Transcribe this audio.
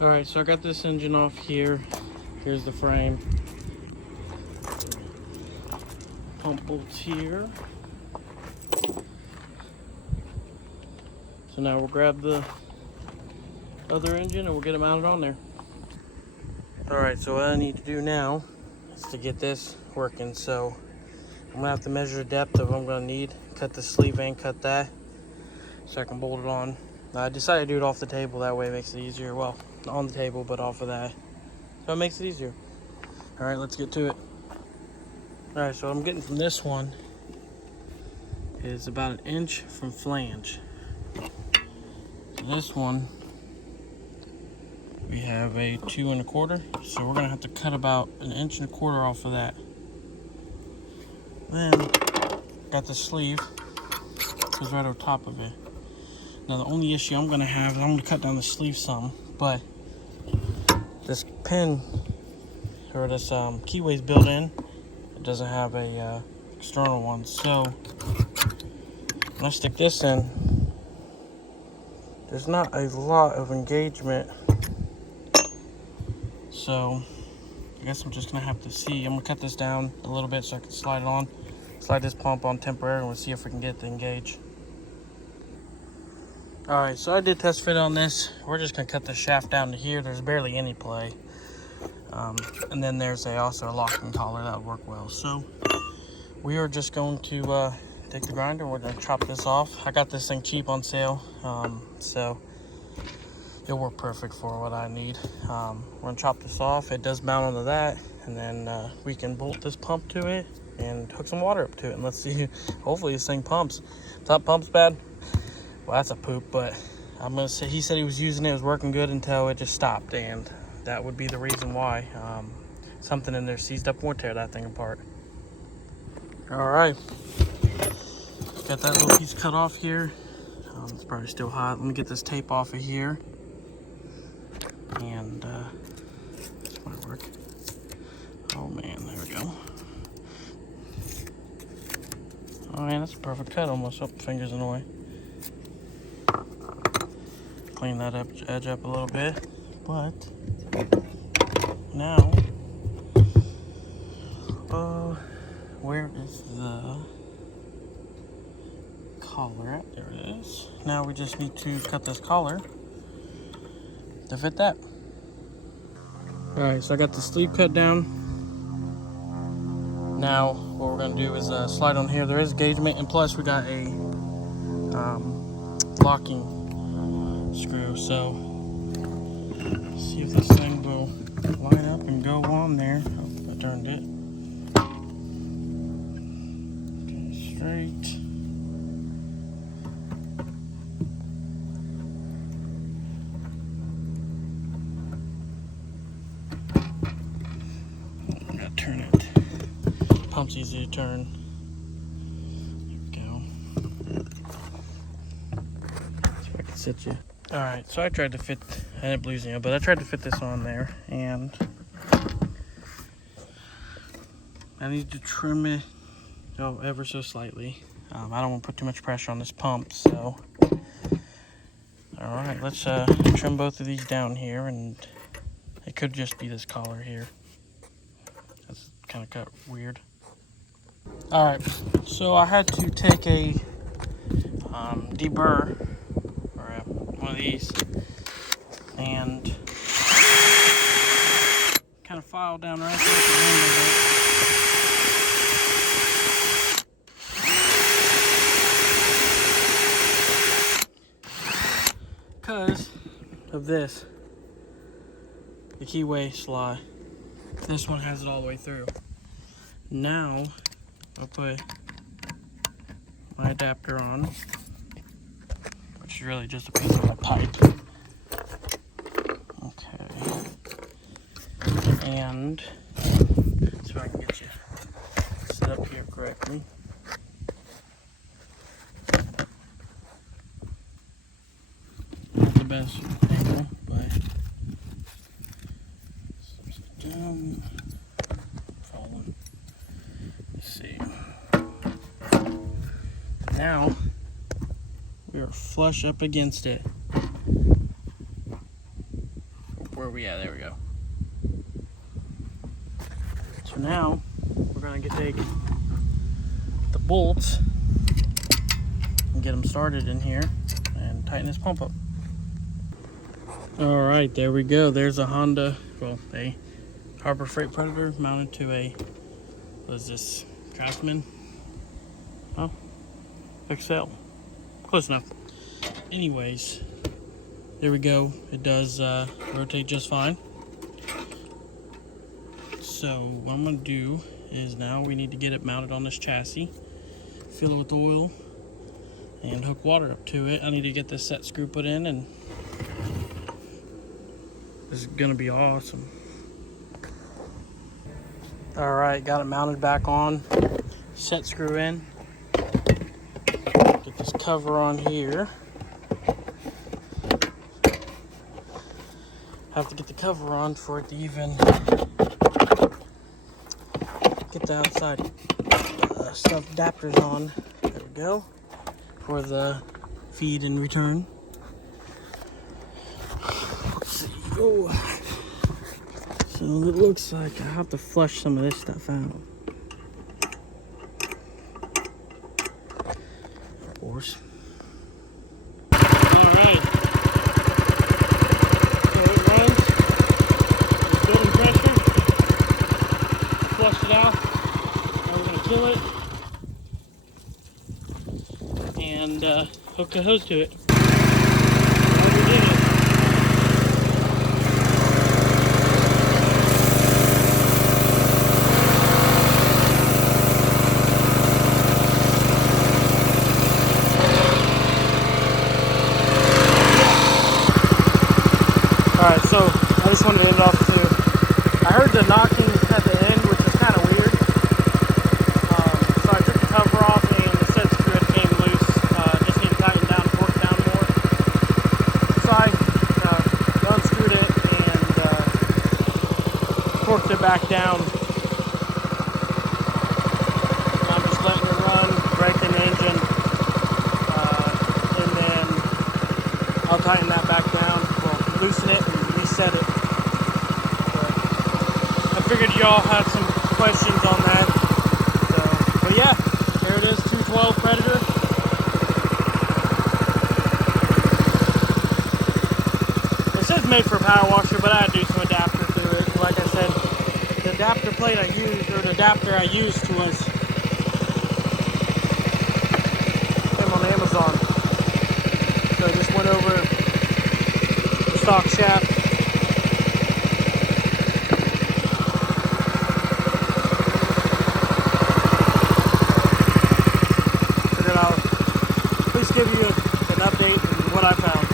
Alright, so I got this engine off here. Here's the frame. Pump bolts here. So now we'll grab the other engine and we'll get it mounted on there. Alright, so what I need to do now is to get this working. So I'm gonna have to measure the depth of what I'm gonna need. Cut the sleeve and cut that so I can bolt it on. I decided to do it off the table, that way it makes it easier. Well, on the table, but off of that. So it makes it easier. Alright, let's get to it. Alright, so what I'm getting from this one is about 1 inch from flange. So this one, we have a 2 1/4, so we're gonna have to cut about 1 1/4 inches off of that. Then, got the sleeve, goes right over top of it. Now the only issue I'm gonna have is I'm gonna cut down the sleeve some, but this pin, or this keyway is built in. It doesn't have a external one, so when I stick this in, there's not a lot of engagement. So I guess I'm just gonna have to see. I'm gonna cut this down a little bit so I can slide it on. Slide this pump on temporary and we'll see if we can get it to engage. Alright, so I did test fit on this. We're just gonna cut the shaft down to here. There's barely any play. And then there's also a locking collar that would work well. So we are just going to take the grinder. We're gonna chop this off. I got this thing cheap on sale, so it'll work perfect for what I need. We're gonna chop this off. It does mount onto that, and then we can bolt this pump to it and hook some water up to it, and let's see. Hopefully this thing pumps. If that pump's bad, well, that's a poop. But I'm gonna say he said he was using it, was working good until it just stopped, and that would be the reason why. Something in there seized up, won't tear that thing apart. All right, got that little piece cut off here. It's probably still hot. Let me get this tape off of here, and this might work. Oh man, there we go. Oh man, that's a perfect cut almost. Oh, fingers in the way. Clean that edge up a little bit, but now, where is the collar at? There it is. Now we just need to cut this collar to fit that. Alright, so I got the sleeve cut down. Now what we're going to do is slide on here. There is engagement, and plus we got a locking screw. So let's see if this thing will line up and go on there. Oh, I turned it. Okay, straight. I gotta turn it. Pump's easy to turn. There we go. See if I can sit you. Alright, so I tried to fit, I didn't lose you, but I tried to fit this on there, and I need to trim it ever so slightly. I don't want to put too much pressure on this pump, so alright, let's trim both of these down here, and it could just be this collar here. That's kind of cut weird. Alright, so I had to take a deburr, or one of these, and kind of file down right there at the end of it. Because of this, the keyway slot, this one has it all the way through. Now I'll put my adapter on, which is really just a piece of my pipe. Okay, and so I can get you set up here correctly. Not the best angle, but down, falling. Let's see. Now we are flush up against it. where are we at? There we go. So now we're gonna take the bolts and get them started in here and tighten this pump up. All right, there we go. There's a Honda, well, a Harbor Freight Predator mounted to a, what is this, Craftsman? Oh, XL. Close enough. Anyways, there we go. It does rotate just fine. So what I'm gonna do is now we need to get it mounted on this chassis, fill it with oil, and hook water up to it. I need to get this set screw put in, and this is gonna be awesome. All right, got it mounted back on, set screw in, get this cover on here. Have to get the cover on for it to even get the outside stuff adapters on. There we go, for the feed and return. Let's see. Oh. So it looks like I have to flush some of this stuff out. Of course. Alright. So it runs. It's building pressure. Flush it out. Now we're going to kill it. And hook a hose to it. Alright, so I just wanted to end off too. I heard the knocking at the end, which is kind of weird. So I took the cover off and the set screw came loose. Just need to tighten down, torque down more. So I unscrewed it and torqued it back down. I'm just letting it run, braking the engine, and then I'll tighten that back down. Loosen it and reset it. But I figured y'all had some questions on that. So, but yeah, there it is, 212 Predator. It says made for a power washer, but I had to do some adapter to it. Like I said, the adapter plate I used, or the adapter I used was came on Amazon. So I just went over stock shaft. And then I'll at least give you an update on what I found.